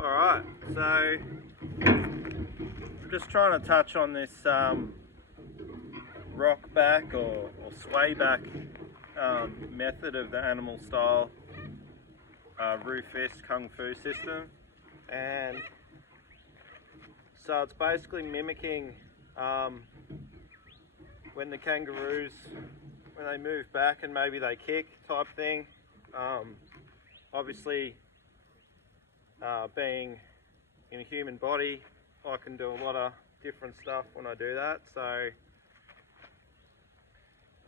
Alright, so just trying to touch on this rock back or sway back method of the animal style Roo Fist Kung Fu system. And so it's basically mimicking when the kangaroos, when they move back and maybe they kick type thing. Obviously being in a human body, I can do a lot of different stuff when I do that. So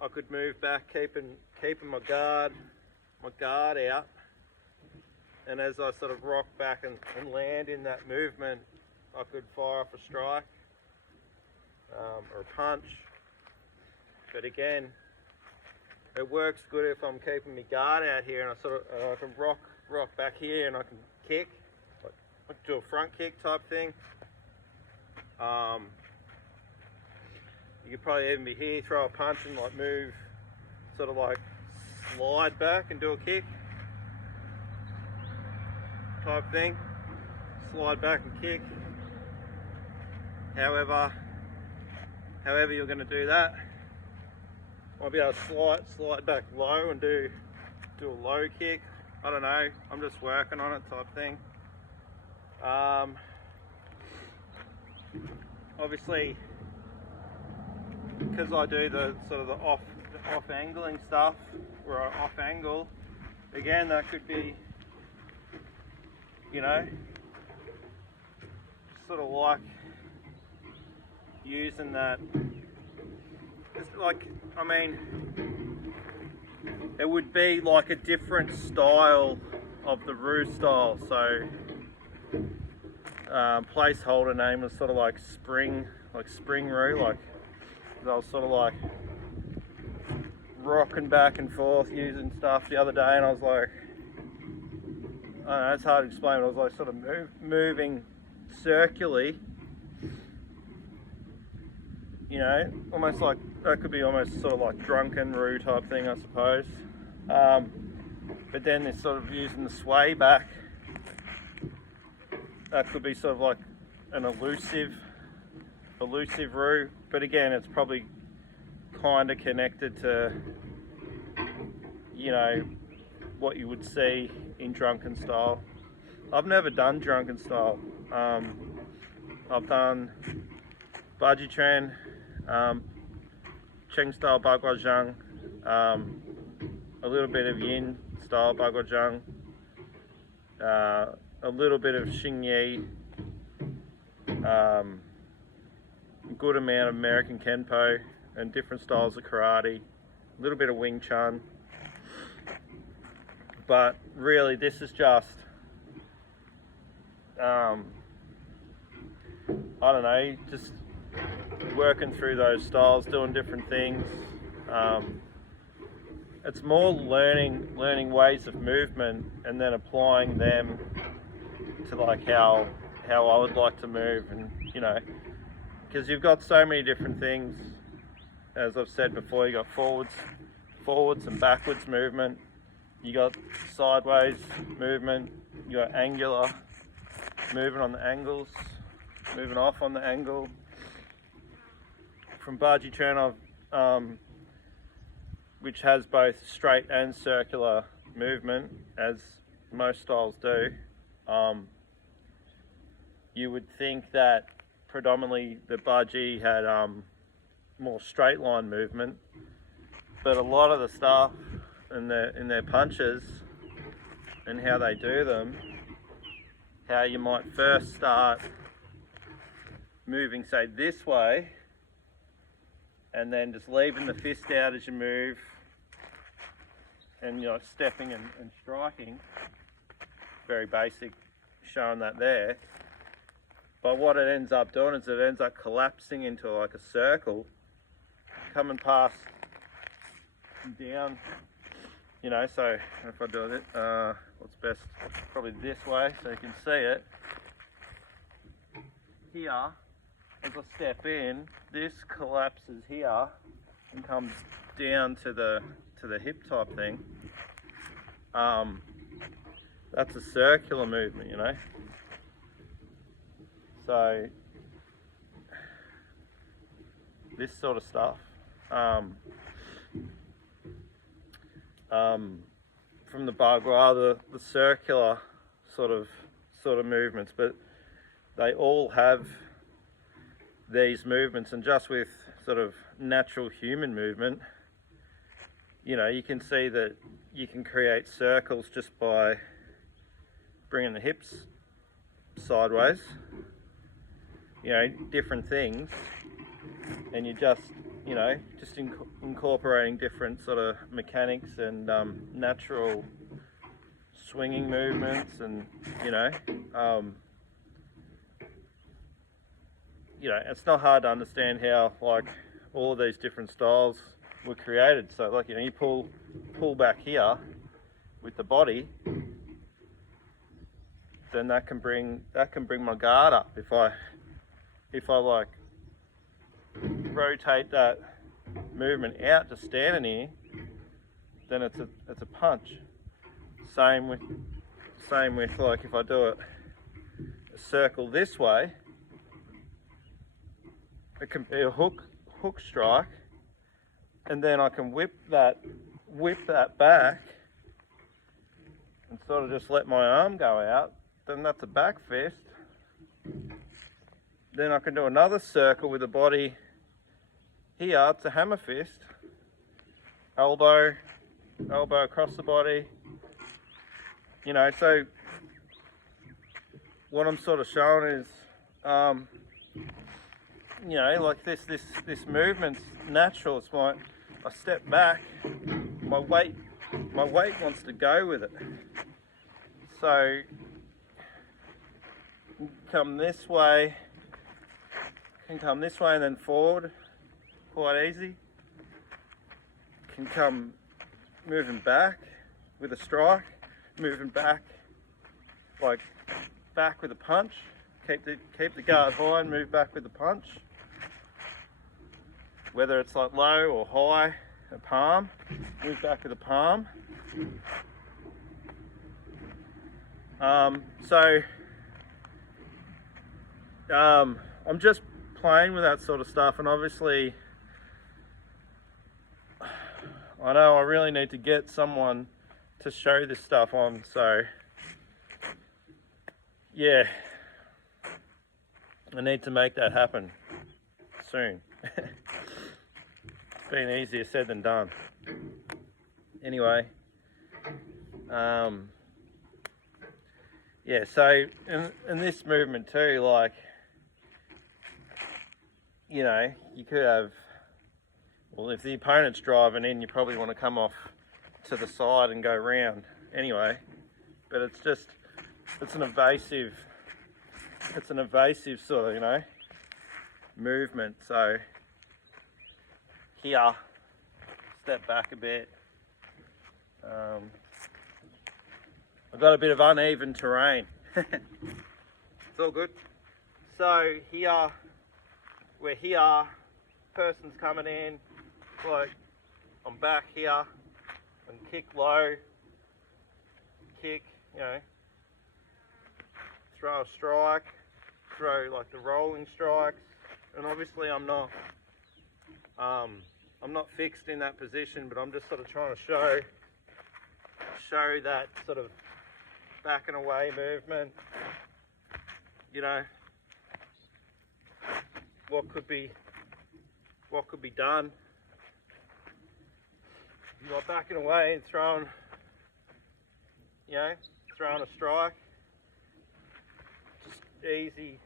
I could move back, keeping my guard out, and as I sort of rock back and land in that movement, I could fire off a strike or a punch. But again, it works good if I'm keeping my guard out here, and I can rock back here, and I can kick, like do a front kick type thing. You could probably even be here, throw a punch and like move, sort of like slide back and do a kick type thing. Slide back and kick. However you're going to do that, might be able to slide back low and do a low kick. I don't know. I'm just working on it type thing. Obviously, because I do the sort of the off angling stuff, or off angle, again that could be, you know, sort of like using that. It's like, I mean, it would be like a different style of the Roo style. So placeholder name was sort of like spring Roo, like I was sort of like rocking back and forth using stuff the other day, and I was like, I don't know, it's hard to explain, but I was like sort of moving circularly, you know, almost like, that could be almost sort of like drunken Roo type thing, I suppose. But then this sort of using the sway back, that could be sort of like an elusive Roo, but again, it's probably kind of connected to, you know, what you would see in drunken style. I've never done drunken style. I've done Baji Tran, Cheng style Bagua a little bit of Yin style Bagua, a little bit of Xing Yi, good amount of American Kenpo and different styles of karate, a little bit of Wing Chun. But really this is just, I don't know, just working through those styles, doing different things. It's more learning ways of movement and then applying them to like how I would like to move, and you know, because you've got so many different things. As I've said before, you got forwards and backwards movement, you got sideways movement, you got angular, moving on the angles, moving off on the angle. From Baji Tran, which has both straight and circular movement, as most styles do, you would think that predominantly the Baji had more straight line movement, but a lot of the stuff in their punches and how they do them, how you might first start moving, say, this way, and then just leaving the fist out as you move, and you're stepping and striking. Very basic, showing that there. But what it ends up doing is it ends up collapsing into like a circle, coming past and down, you know. So if I do it, what's best, probably this way so you can see it. Here, as I step in, this collapses here and comes down to the hip type thing, that's a circular movement, you know. So this sort of stuff, from the bug, rather the circular sort of movements, but they all have these movements, and just with sort of natural human movement, you know, you can see that you can create circles just by bringing the hips sideways, you know, different things, and you just, you know, just incorporating different sort of mechanics and natural swinging movements, and you know, it's not hard to understand how like all of these different styles were created. So like, you know, you pull back here with the body, then that can bring my guard up. If I like rotate that movement out to standing here, then it's a punch. Same with like if I do a circle this way, it can be a hook strike, and then I can whip that back and sort of just let my arm go out. Then that's a back fist. Then I can do another circle with the body here. It's a hammer fist. Elbow across the body. You know, so what I'm sort of showing is, you know, like this movement's natural. It's I step back, my weight wants to go with it. So come this way, can come this way and then forward, quite easy. Can come moving back with a strike, moving back, like back with a punch. Keep the guard high and move back with the punch. Whether it's like low or high, a palm, move back with a palm. I'm just playing with that sort of stuff, and obviously I know I really need to get someone to show this stuff on, so yeah, I need to make that happen soon. It's been easier said than done. Anyway, yeah, so in this movement too, like, you know, you could have, well, if the opponent's driving in, you probably want to come off to the side and go round anyway, but it's an evasive sort of, you know, movement. So here, step back a bit. I've got a bit of uneven terrain. It's all good. So here, we're here, person's coming in, like I'm back here, and kick low, kick, you know, throw a strike, throw like the rolling strikes, and obviously I'm not fixed in that position, but I'm just sort of trying to show that sort of back and away movement, you know, what could be done. You're backing away and throwing a strike, just easy.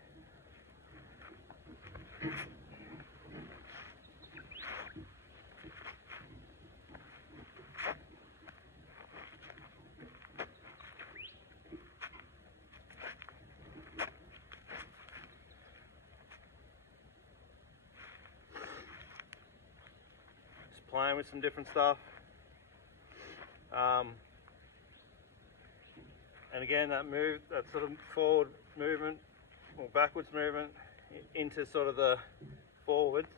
Playing with some different stuff, and again that sort of forward movement or backwards movement into sort of the forwards.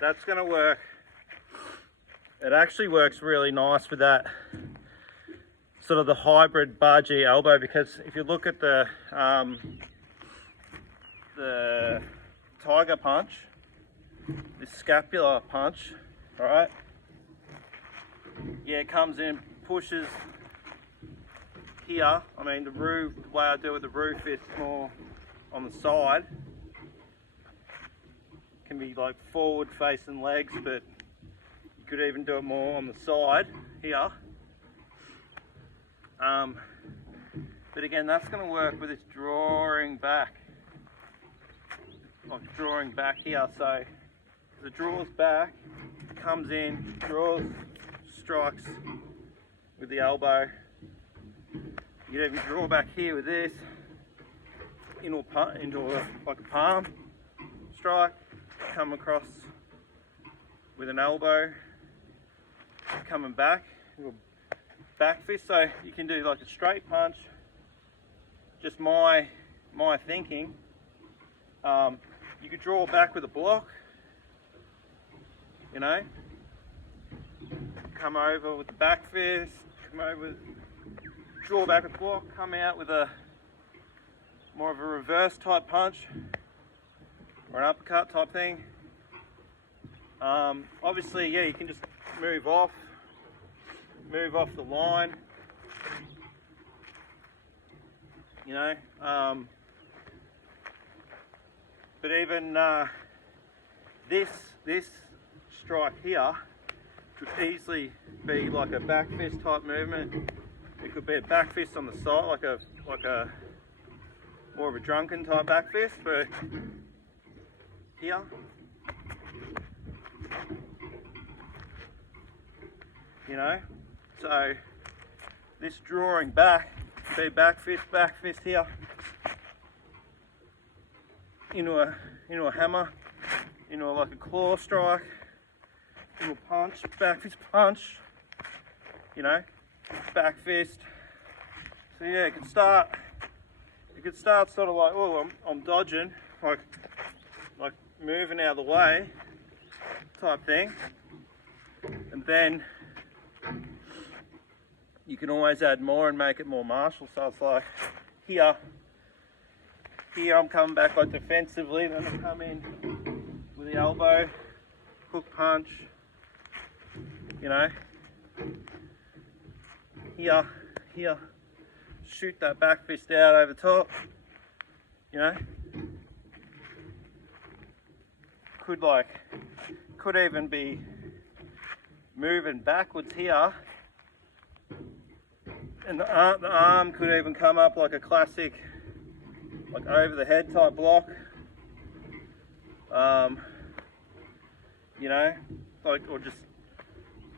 that's going to work. It actually works really nice with that sort of the hybrid bargee elbow, because if you look at the tiger punch, this scapular punch, all right, yeah, it comes in, pushes here. I mean, the way I do it with the Roo Fist, more on the side. Can be like forward facing legs, but you could even do it more on the side here. But again, that's going to work with this drawing back, like drawing back here. So the draws back, comes in, draws, strikes with the elbow. You can even draw back here with this into like a palm strike, come across with an elbow, coming back, back fist. So you can do like a straight punch. Just my thinking. You could draw back with a block, you know, come over with the back fist, come over, draw back with the block, come out with a more of a reverse type punch or an uppercut type thing. Obviously, yeah, you can just move off the line, you know, but even this strike here could easily be like a back fist type movement. It could be a back fist on the side, like a more of a drunken type back fist, but here. You know, so this drawing back, be back fist here, into a hammer, into like a claw strike, into a punch, back fist punch, you know, back fist. So yeah, it could start sort of like, oh, I'm dodging, like moving out of the way type thing, and then you can always add more and make it more martial. So it's like here I'm coming back like defensively, then I come in with the elbow, hook punch, you know, here, shoot that back fist out over top, you know, could even be moving backwards here, and the arm could even come up like a classic, like over the head type block, you know, like, or just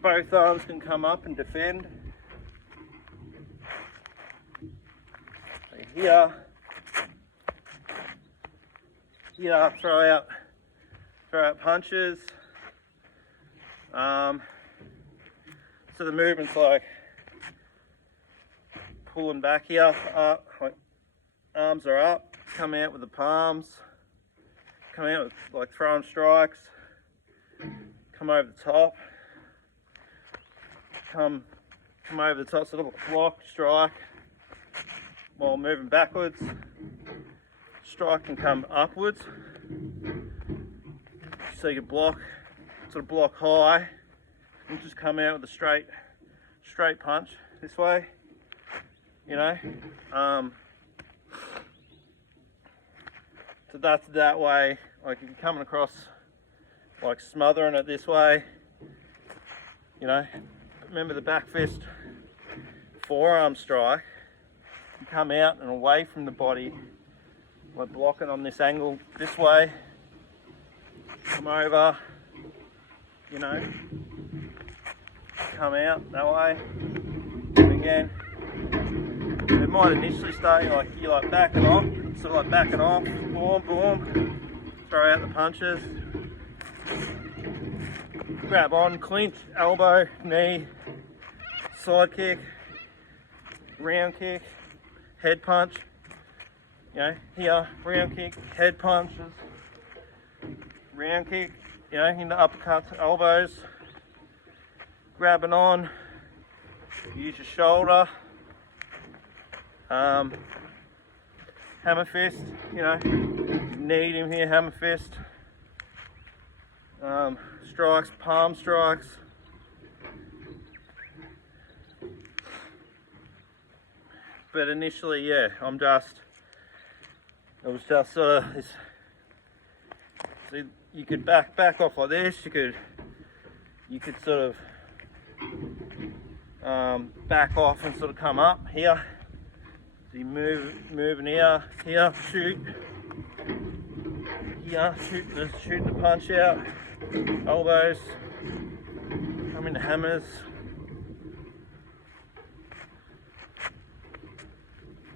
both arms can come up and defend. So here, throw out punches. So the movement's like pulling back here, like arms are up, come out with the palms, come out with like throwing strikes, come over the top, come over the top, sort of block, strike, while moving backwards, strike can come upwards, so you can block, sort of block high, and just come out with a straight punch this way, you know. So that's that way, like if you're coming across, like smothering it this way, you know. Remember the back fist forearm strike, you come out and away from the body, like blocking on this angle this way, come over, you know, come out that way, and again, it might initially start you're like backing off, sort of like backing off, boom, boom, throw out the punches, grab on, clinch, elbow, knee, side kick, round kick, head punch, you know, here, round kick, head punches, round kick, you know, into uppercuts, elbows, grabbing on, use your shoulder, hammer fist, you know, need him here, hammer fist, strikes, palm strikes. But initially, yeah, it was just sort of this, so you could back off like this, you could sort of back off and sort of come up here. So you moving here, shoot, here, shoot the punch out, elbows, come into hammers,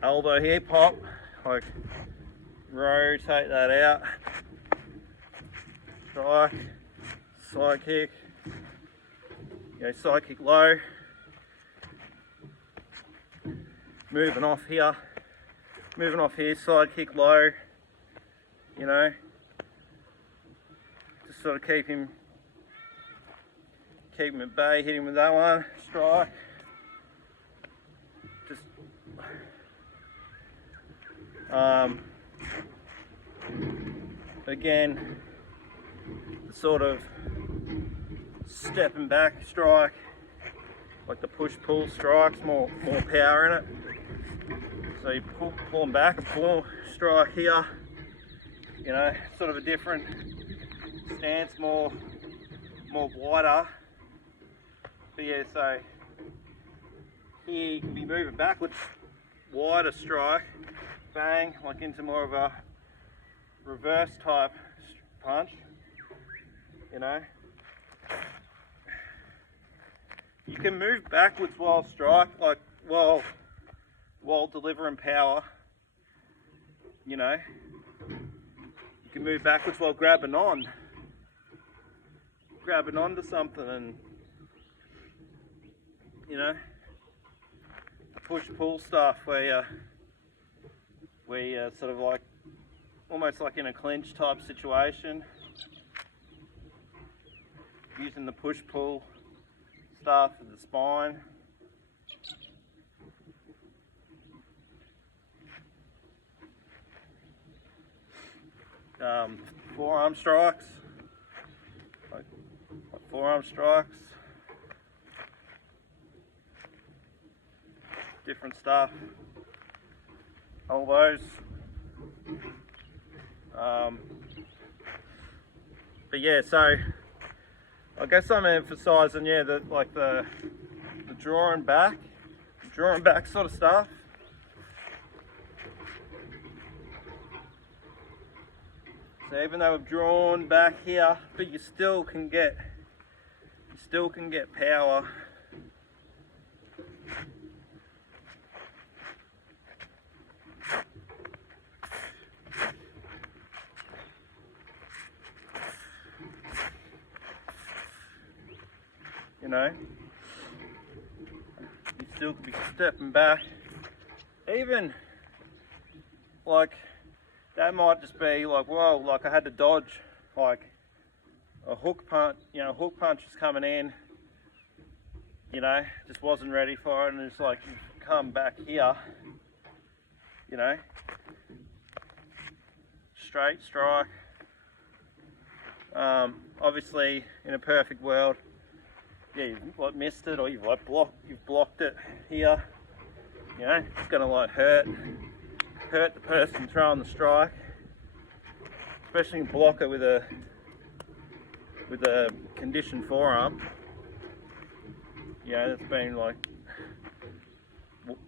elbow here, pop, like rotate that out, strike, side kick, go side kick low, moving off here, side kick low, you know, just sort of keep him at bay, hit him with that one, strike, just again, the sort of stepping back strike, like the push-pull strikes, more power in it. So you pull them back and pull, strike here, you know, sort of a different stance, more wider. But yeah, so here you can be moving backwards, wider strike, bang, like into more of a reverse type punch, you know. You can move backwards while strike, like while delivering power, you know. You can move backwards while grabbing onto something, and you know, push-pull stuff where you sort of like almost like in a clinch type situation, using the push-pull stuff of the spine. Forearm strikes, like forearm strikes, different stuff, elbows. But yeah, so I guess I'm emphasising, yeah, that like the drawing back sort of stuff. So even though we've drawn back here, but you still can get power. You know, you still could be stepping back. Even like that might just be like, whoa, like I had to dodge like a hook punch, you know, hook punch was coming in, you know, just wasn't ready for it, and it's like you come back here, you know, straight strike. Obviously in a perfect world, yeah, you've like missed it, or you've blocked it here, you know, it's gonna like hurt the person throwing the strike, especially in blocker with a conditioned forearm. You know, that's been like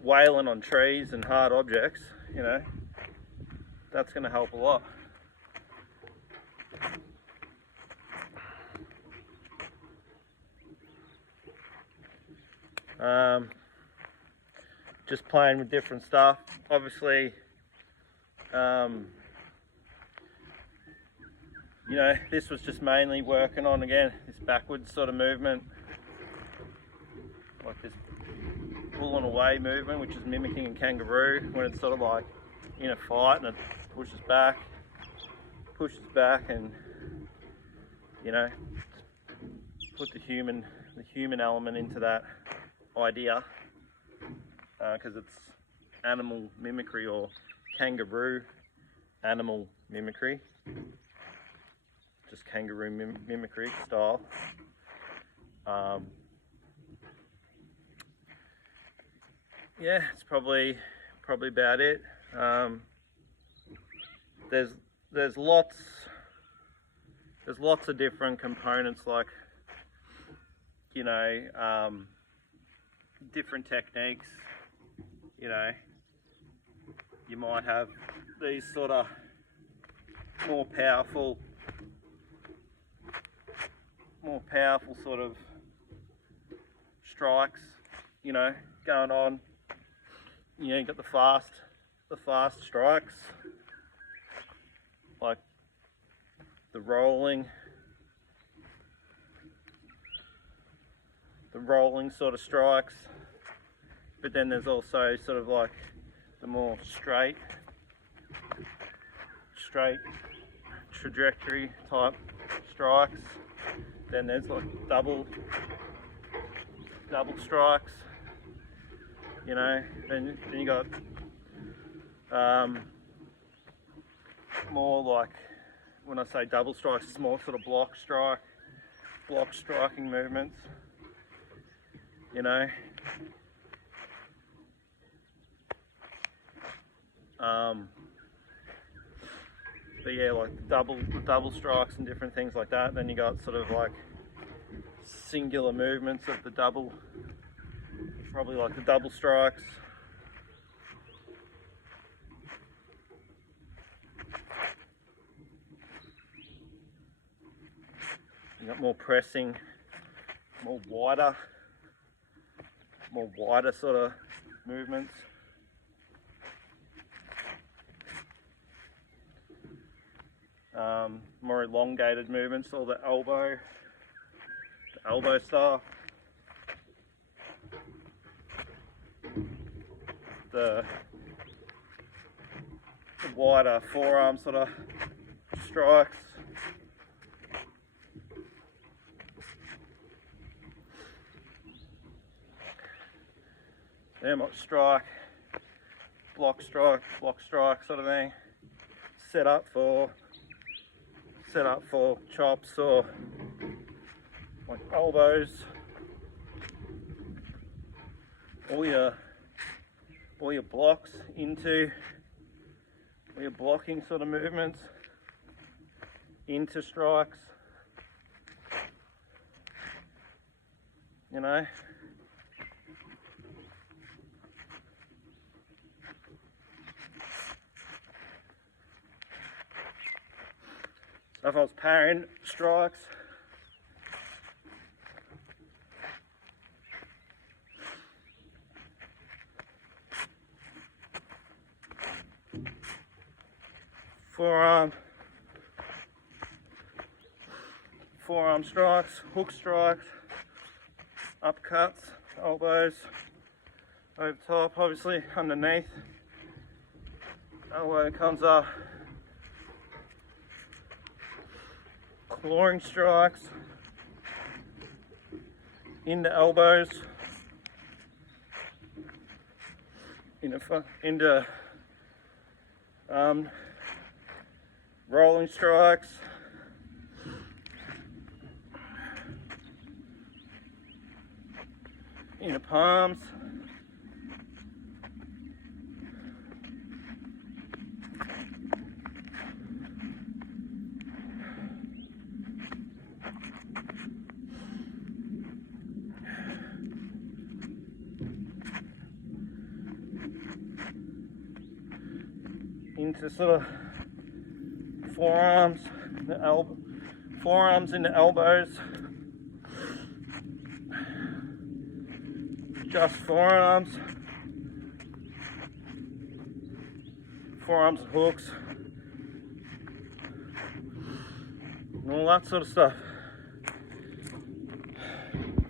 wailing on trees and hard objects, you know, that's going to help a lot. Just playing with different stuff. Obviously, you know, this was just mainly working on, again, this backwards sort of movement, like this pulling away movement, which is mimicking a kangaroo when it's sort of like in a fight and it pushes back and you know, put the human element into that idea, because it's animal mimicry, or kangaroo animal mimicry, just kangaroo mimicry style. Yeah, it's probably about it. There's lots of different components, like, you know, different techniques. You know, you might have these sort of more powerful sort of strikes, you know, going on. You know, you got the fast strikes, like the rolling sort of strikes. But then there's also sort of like the more straight trajectory type strikes. Then there's like double strikes, you know. Then you got more like, when I say double strikes, it's more sort of block striking movements, you know. But yeah, like the double strikes and different things like that. Then you got sort of like singular movements of the double, probably like the double strikes. You got more pressing, more wider sort of movements. More elongated movements, all the elbow stuff. The wider forearm sort of strikes. They might strike, block strike sort of thing. Set up for chops, or like elbows. All your blocks into, all your blocking sort of movements into strikes, you know. So if I was parrying strikes, forearm strikes, hook strikes, upcuts, elbows, over top, obviously underneath, elbow comes up, clawing strikes, into elbows, into rolling strikes, into palms, into sort of forearms, forearms into elbows, just forearms and hooks, and all that sort of stuff.